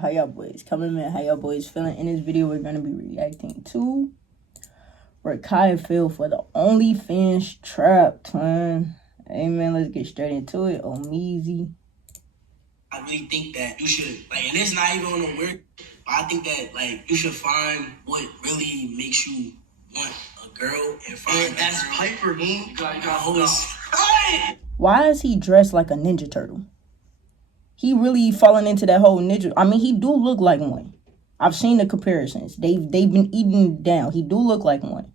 How y'all boys coming, man? How y'all boys feeling? In this video, we're gonna be reacting to Rakai fell for the OnlyFans trap, man. Hey, man, let's get straight into it. Ohmeezzy. I really think that you should, like, and it's not even on a weird, but I think that, like, you should find what really makes you want a girl and find that's Piper, man. You got always. Why is he dressed like a Ninja Turtle? He really falling into that whole ninja. I mean, he do look like one. I've seen the comparisons. They've been eating down. He do look like one.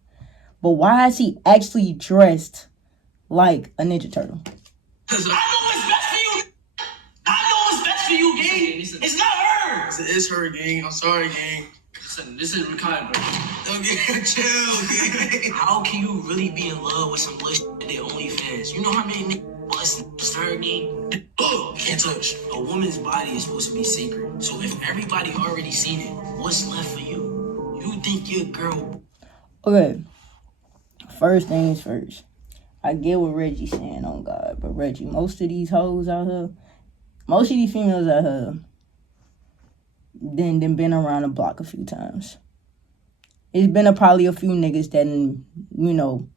But why is he actually dressed like a Ninja Turtle? Because I know what's best for you. I know what's best for you, gang. It's not her. It's her, gang. I'm sorry, gang. Listen, this is Rakai, bro. Okay, chill, gang. How can you really be in love with some little shit that OnlyFans? You know how many niggas her gang? Can't touch. A woman's body is supposed to be sacred. So if everybody already seen it, what's left for you? You think your girl... Okay. First things first. I get what Reggie's saying, on God. But Reggie, most of these hoes out here, most of these females out here, then been around the block a few times. It's been probably a few niggas that, you know,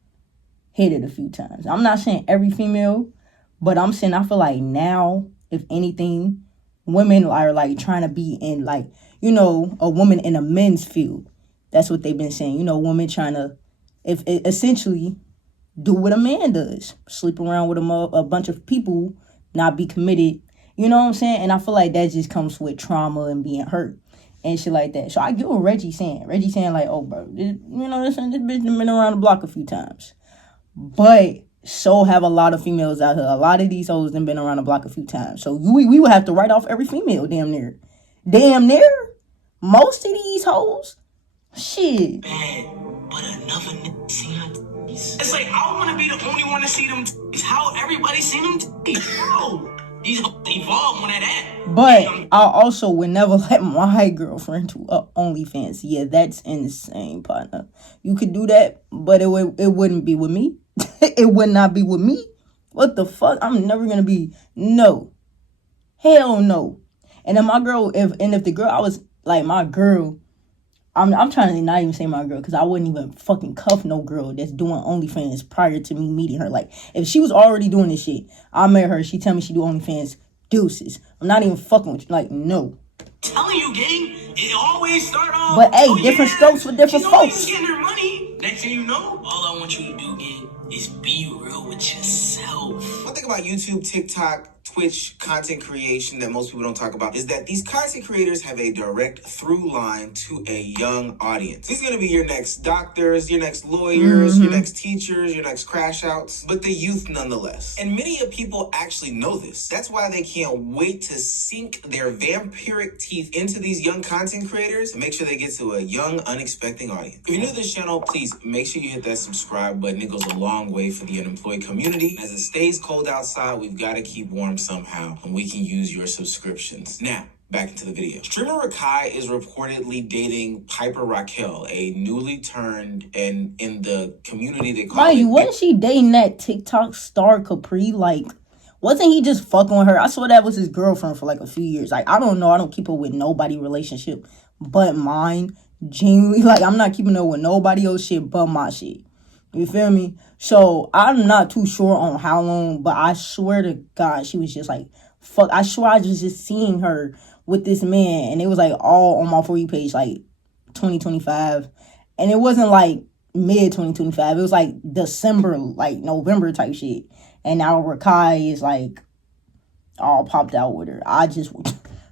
hit it a few times. I'm not saying every female, but I'm saying I feel like now, if anything, women are like trying to be in, like, you know, a woman in a men's field. That's what they've been saying. You know, women trying to, essentially do what a man does. Sleep around with a bunch of people, not be committed. You know what I'm saying? And I feel like that just comes with trauma and being hurt and shit like that. So I get what Reggie's saying. Reggie's saying like, oh, bro, this bitch been around the block a few times. But so have a lot of females out here. A lot of these hoes been around the block a few times. So we would have to write off every female, damn near. Damn near? Most of these hoes? Shit. Bad, but another nigga seen her titties. It's like, I want to be the only one to see them titties. How everybody seen them titties? How? These hoes evolve one of that. But I also would never let my girlfriend do OnlyFans. Yeah, that's insane, partner. You could do that, but it wouldn't be with me. It would not be with me. What the fuck? I'm never gonna be. No. Hell no. And then my girl, if the girl, I was like, my girl, I'm trying to not even say my girl, because I wouldn't even fucking cuff no girl that's doing OnlyFans prior to me meeting her. Like, if she was already doing this shit, I met her, she tell me she do OnlyFans, deuces. I'm not even fucking with you. Like, no. Telling you, gang, it always start off. But hey, different strokes for different folks. Getting her money. Next thing you know, all I want you to do, gang, is be real with yourself. One thing about YouTube, TikTok, Twitch content creation that most people don't talk about is that these content creators have a direct through line to a young audience. These are going to be your next doctors, your next lawyers, your next teachers, your next crash outs, but the youth nonetheless. And many of people actually know this. That's why they can't wait to sink their vampiric teeth into these young content creators and make sure they get to a young, unexpected audience. If you're new to this channel, please make sure you hit that subscribe button. It goes a long way for the unemployed community. As it stays cold outside, we've got to keep warm somehow, and we can use your subscriptions. Now, back into the video. Streamer Rakai is reportedly dating Piper Raquel, a newly turned, and in the community they call it. Wasn't she dating that TikTok star Capri? Like, wasn't he just fucking with her? I swear that was his girlfriend for like a few years. Like, I don't know. I don't keep up with nobody relationship but mine. Genuinely, like, I'm not keeping up with nobody else shit but my shit. You feel me? So I'm not too sure on how long, but I swear to God, she was just like, fuck. I swear I was just seeing her with this man, and it was like all on my For You page, like 2025. And it wasn't like mid 2025. It was like December, like November type shit. And now Rakai is like all popped out with her. I just...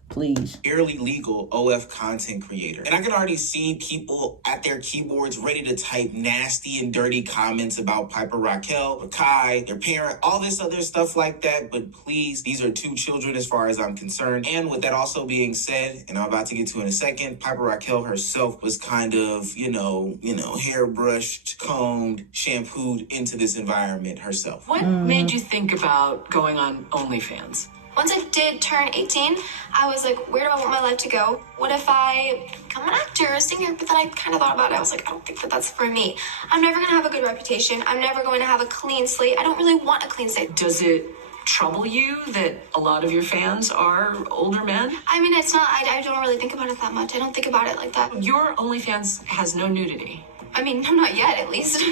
Please. Barely legal OF content creator. And I can already see people at their keyboards ready to type nasty and dirty comments about Piper Raquel, Rakai, their parent, all this other stuff like that. But please, these are two children as far as I'm concerned. And with that also being said, and I'm about to get to in a second, Piper Raquel herself was kind of, you know, hairbrushed, combed, shampooed into this environment herself. What made you think about going on OnlyFans? Once I did turn 18, I was like, where do I want my life to go? What if I become an actor, a singer? But then I kind of thought about it. I was like, I don't think that that's for me. I'm never going to have a good reputation. I'm never going to have a clean slate. I don't really want a clean slate. Does it trouble you that a lot of your fans are older men? I mean, it's not, I don't really think about it that much. I don't think about it like that. Your OnlyFans has no nudity. I mean, not yet, at least.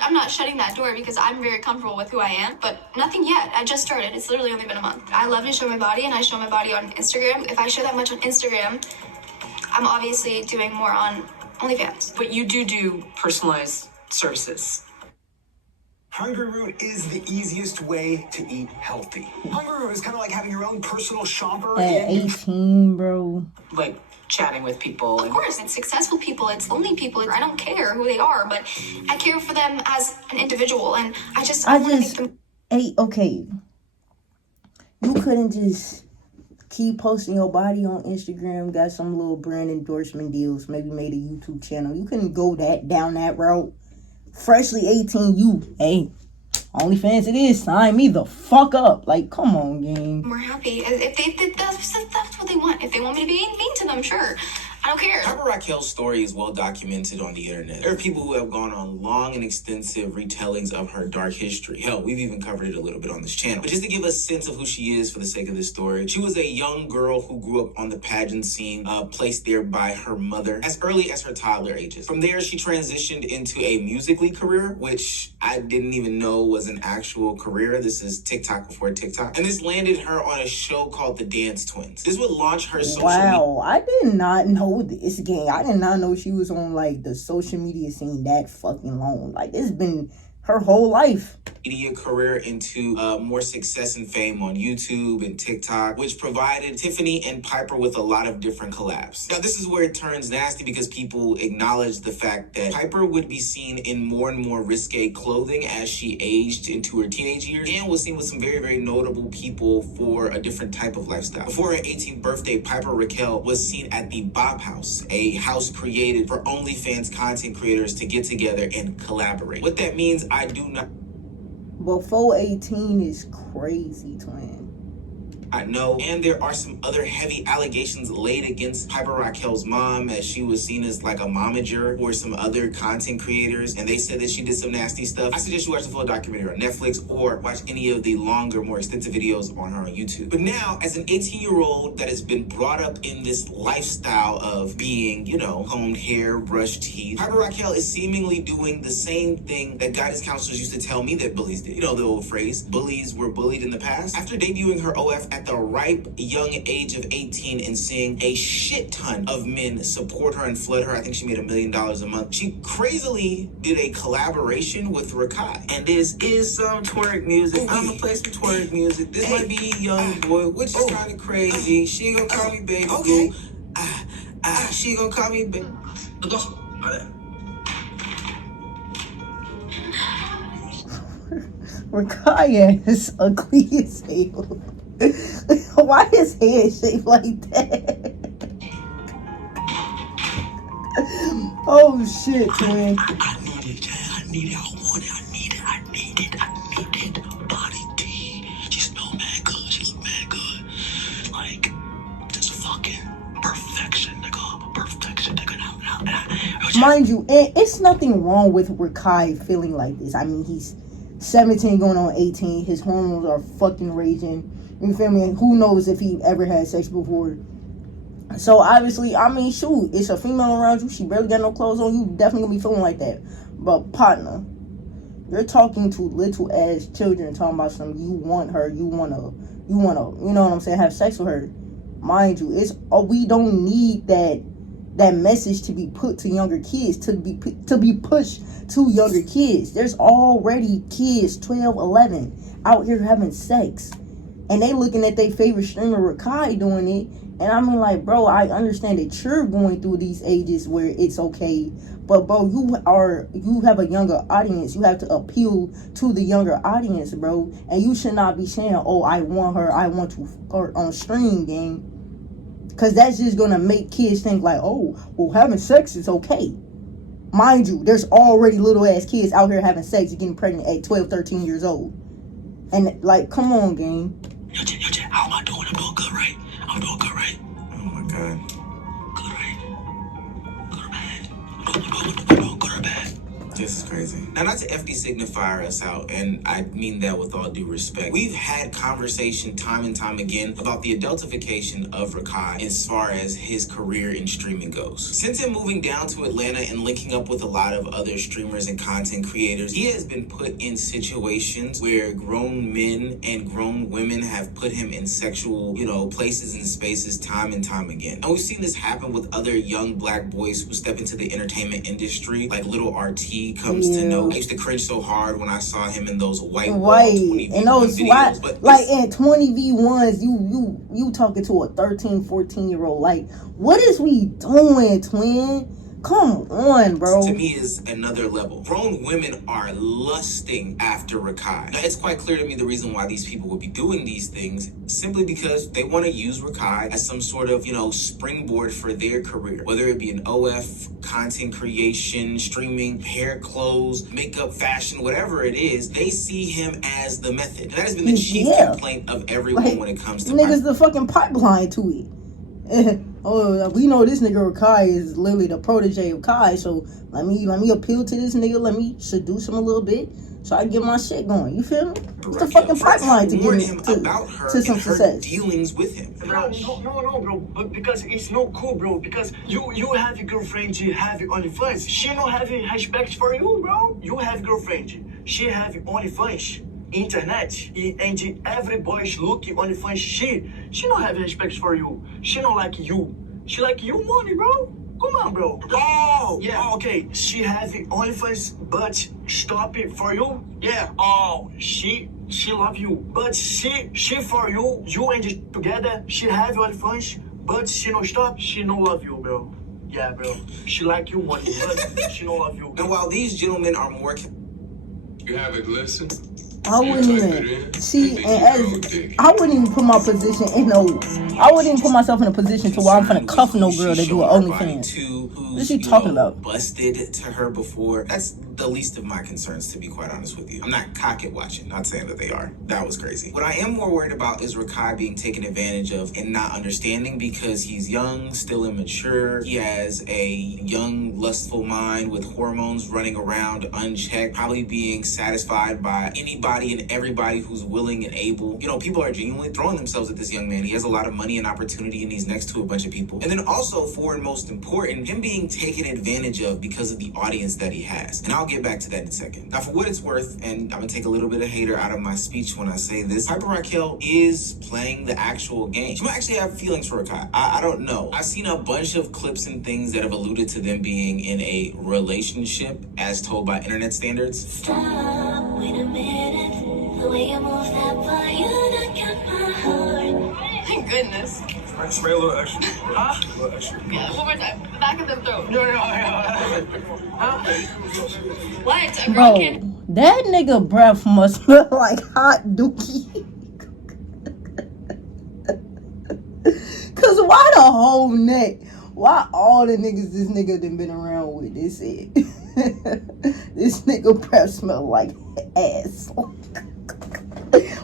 I'm not shutting that door because I'm very comfortable with who I am, but nothing yet. I just started. It's literally only been a month. I love to show my body, and I show my body on Instagram. If I show that much on Instagram, I'm obviously doing more on OnlyFans. But you do personalized services. Hungry Root is the easiest way to eat healthy. Hungry Root is kind of like having your own personal shopper. At 18, bro. Like chatting with people. Of course, it's successful people, it's lonely people. I don't care who they are, but I care for them as an individual, and I want to make them... Hey, okay. You couldn't just keep posting your body on Instagram, got some little brand endorsement deals, maybe made a YouTube channel. You couldn't go down that route. Freshly 18, hey, OnlyFans it is, sign me the fuck up. Like, come on, gang. We're happy. If that's what they want. If they want me to be mean to them, sure. I don't care. Piper Raquel's story is well documented on the internet. There are people who have gone on long and extensive retellings of her dark history. Hell, we've even covered it a little bit on this channel. But just to give a sense of who she is for the sake of this story, she was a young girl who grew up on the pageant scene, placed there by her mother as early as her toddler ages. From there, she transitioned into a Musical.ly career, which I didn't even know was an actual career. This is TikTok before TikTok. And this landed her on a show called The Dance Twins. This would launch her social media. Wow, I did not know this, gang. I did not know she was on, like, the social media scene that fucking long. Like, it's been her whole life. Media career into more success and fame on YouTube and TikTok, which provided Tiffany and Piper with a lot of different collabs. Now, this is where it turns nasty because people acknowledge the fact that Piper would be seen in more and more risque clothing as she aged into her teenage years and was seen with some very, very notable people for a different type of lifestyle. Before her 18th birthday, Piper Raquel was seen at the Bop House, a house created for OnlyFans content creators to get together and collaborate. What that means, I do not... Before 18 is crazy, twin. I know. And there are some other heavy allegations laid against Piper Raquel's mom, as she was seen as like a momager or some other content creators, and they said that she did some nasty stuff. I suggest you watch the full documentary on Netflix or watch any of the longer, more extensive videos on her on YouTube. But now, as an 18-year-old that has been brought up in this lifestyle of being, you know, combed hair, brushed teeth, Piper Raquel is seemingly doing the same thing that guidance counselors used to tell me that bullies did. You know the old phrase, bullies were bullied in the past. After debuting her OF at the ripe young age of 18 and seeing a shit ton of men support her and flood her, I think she made $1 million a month, she crazily did a collaboration with Rakai. And this is some twerk music. I'm gonna play some twerk music. This might be young boy, which is kind of crazy. She gonna call me baby boo. She gonna call me baby. Rakai is ugly as hell. Why his head shaped like that? Oh shit, man. I need it, I need it, I want it, I need it, I need it, I need it. Body T, she smell mad good, she look mad good. Like, just fucking perfection, nigga. Perfection, nigga. Mind you, it's nothing wrong with Rakai feeling like this. I mean, he's 17 going on 18. His hormones are fucking raging. You feel me? And who knows if he ever had sex before. So obviously, I mean, shoot, it's a female around you. She barely got no clothes on. You definitely gonna be feeling like that. But partner, you're talking to little ass children, talking about some. You want her. You wanna. You know what I'm saying? Have sex with her. Mind you, we don't need that message to be put to younger kids, to be pushed to younger kids. There's already kids 12, 11 out here having sex. And they looking at their favorite streamer, Rakai, doing it. And I mean, like, bro, I understand that you're going through these ages where it's okay. But, bro, you have a younger audience. You have to appeal to the younger audience, bro. And you should not be saying, oh, I want her, I want to fuck her on stream, gang. Because that's just going to make kids think like, oh, well, having sex is okay. Mind you, there's already little-ass kids out here having sex and getting pregnant at 12, 13 years old. And, like, come on, gang. Yo, how am I doing? I'm doing good, right? I'm doing good, right? Oh, my God. Good, right? Good or bad? I'm doing good or bad? This is crazy. Now, not to FD signifier us out, and I mean that with all due respect. We've had conversation time and time again about the adultification of Rakai as far as his career in streaming goes. Since him moving down to Atlanta and linking up with a lot of other streamers and content creators, he has been put in situations where grown men and grown women have put him in sexual, places and spaces time and time again. And we've seen this happen with other young black boys who step into the entertainment industry, like Little RT comes to know. I used to cringe so hard when I saw him in those white 20v1 and those videos. But in 20v1s, you talking to a 13, 14-year-old. Like, what is we doing, twin? Come on, bro. To me is another level. Grown women are lusting after Rakai. Now, it's quite clear to me the reason why these people would be doing these things, simply because they want to use Rakai as some sort of, springboard for their career. Whether it be an OF, content creation, streaming, hair, clothes, makeup, fashion, whatever it is, they see him as the method. And that has been the chief complaint of everyone when it comes to niggas the fucking pipeline to it. We know this nigga Rakai is literally the protege of Kai, so let me appeal to this nigga, let me seduce him a little bit so I get my shit going. You feel me? It's the fucking pipeline to get him to some success. Dealings with him. Bro, no, bro. But because it's not cool, bro. Because you have a girlfriend, you have OnlyFans. She don't have respect for you, bro. You have girlfriend, she have OnlyFans. Internet and every boy's looking OnlyFans. She don't have respect for you. She don't like you. She like you money, bro. Come on, bro. Oh, yeah. Oh, okay. She have OnlyFans, but stop it for you. Yeah. Oh, she love you, but she for you. You and together. She have OnlyFans, but she no stop. She no love you, bro. Yeah, bro. She like you money, but she no love you. And while these gentlemen are more, you have it, listen. I wouldn't even see, and I wouldn't even put my position in I wouldn't even put myself in a position to where I'm finna cuff no girl to do an OnlyFans. What is she talking about? Busted to her before. That's the least of my concerns, to be quite honest with you. I'm not cock it watching, not saying that they are. That was crazy. What I am more worried about is Rakai being taken advantage of and not understanding, because he's young, still immature. He has a young, lustful mind with hormones running around unchecked, probably being satisfied by anybody and everybody who's willing and able. People are genuinely throwing themselves at this young man. He has a lot of money and opportunity, and he's next to a bunch of people. And then also, for and most important, him being taken advantage of because of the audience that he has. And I'll get back to that in a second. Now, for what it's worth, and I'm gonna take a little bit of hater out of my speech when I say this, Piper Raquel is playing the actual game. She might actually have feelings for Rakai. I don't know. I've seen a bunch of clips and things that have alluded to them being in a relationship as told by internet standards. Stop, wait a minute. The way you move that body, you done got my heart. Thank goodness. Spray a little extra. Huh? A little extra. Yeah, one more time. Back of the throat. No. What? A girl Bro, can't. that nigga breath must smell like hot dookie. Cause why the whole neck? Why all the niggas this nigga done been around with? This it. This nigga breath smell like ass.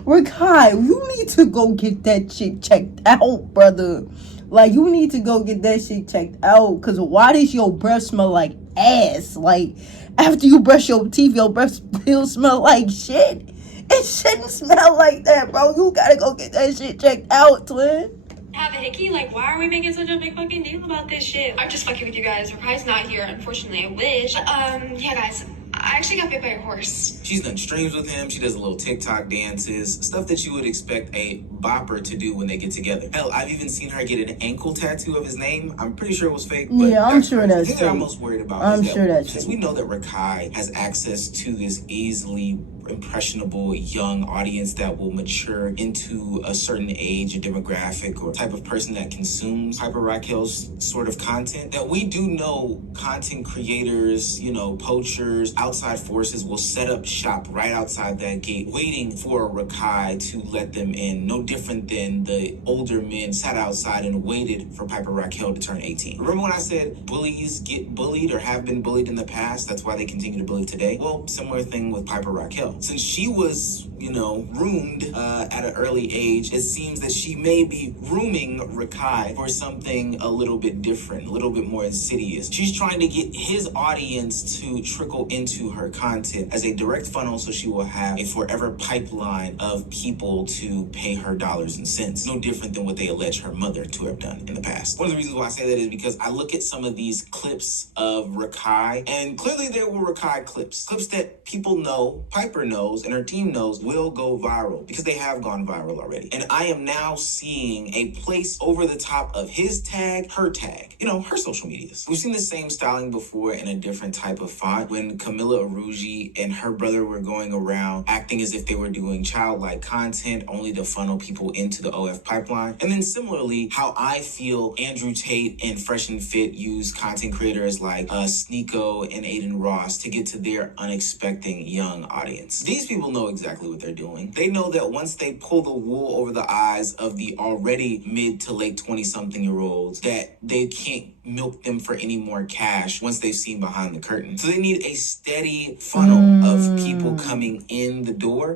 Rakai, you need to go get that shit checked out, brother. Like, you need to go get that shit checked out. Cause why does your breath smell like ass? Like, after you brush your teeth, your breath still smell like shit. It shouldn't smell like that, bro. You gotta go get that shit checked out, twin. Have a hickey? Like, why are we making such a big fucking deal about this shit? I'm just fucking with you guys. Rakai's not here, unfortunately. I wish. Yeah, guys. I actually got bit by a horse. She's done streams with him. She does a little TikTok dances, stuff that you would expect a bopper to do when they get together. Hell, I've even seen her get an ankle tattoo of his name. I'm pretty sure it was fake. But yeah, I'm sure that's fake. The thing that I'm most worried about I'm is sure that that's since fake. we know that Rakai has access to this easily impressionable young audience that will mature into a certain age or demographic or type of person that consumes Piper Raquel's sort of content, that we do know content creators, poachers, outside forces will set up shop right outside that gate waiting for Rakai to let them in. No different than the older men sat outside and waited for Piper Raquel to turn 18. Remember when I said bullies get bullied or have been bullied in the past? That's why they continue to bully today. Well, similar thing with Piper Raquel. Since she was groomed at an early age. It seems that she may be grooming Rakai for something a little bit different, a little bit more insidious. She's trying to get his audience to trickle into her content as a direct funnel so she will have a forever pipeline of people to pay her dollars and cents. No different than what they allege her mother to have done in the past. One of the reasons why I say that is because I look at some of these clips of Rakai, and clearly there were Rakai clips that people know, Piper knows, and her team knows will go viral because they have gone viral already. And I am now seeing a place over the top of his tag, her tag, her social medias. We've seen the same styling before in a different type of font when Camila Aruji and her brother were going around acting as if they were doing childlike content only to funnel people into the OF pipeline. And then similarly, how I feel Andrew Tate and Fresh and Fit use content creators like Sneeko and Aiden Ross to get to their unexpected young audience. These people know exactly what they're doing. They know that once they pull the wool over the eyes of the already mid to late 20-something-year-olds, that they can't milk them for any more cash once they've seen behind the curtain. So they need a steady funnel of people coming in the door.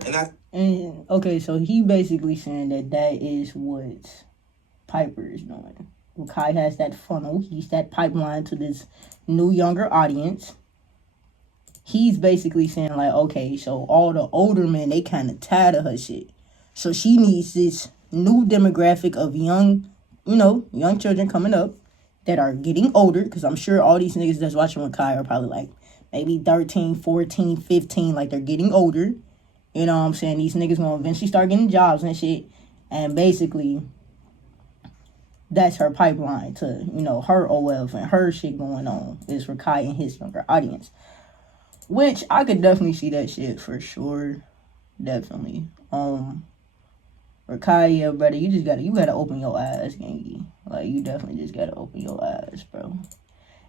Okay, so he basically saying that is what Piper is doing. Kai has that funnel. He's that pipeline to this new younger audience. He's basically saying like, okay, so all the older men, they kind of tired of her shit. So she needs this new demographic of young children coming up that are getting older. Because I'm sure all these niggas that's watching with Kai are probably like maybe 13, 14, 15. Like they're getting older. You know what I'm saying? These niggas gonna eventually start getting jobs and shit. And basically, that's her pipeline to, her OF and her shit going on is for Kai and his younger audience. Which I could definitely see that shit for sure. Definitely. Rakai, yeah, brother, you gotta open your eyes, gangy. Like, you definitely just gotta open your eyes, bro.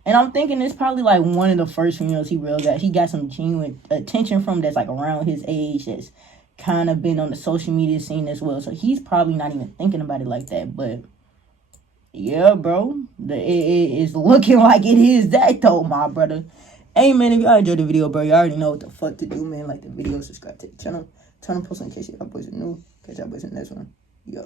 And I'm thinking it's probably like one of the first females he got some genuine attention from that's like around his age, that's kind of been on the social media scene as well. So he's probably not even thinking about it like that. But yeah, bro, it is looking like it is that though, my brother. Hey, man, if y'all enjoyed the video, bro, you already know what the fuck to do, man. Like the video, subscribe to the channel, turn on post notifications. Y'all boys are new. Catch y'all boys in the next one. Yeah.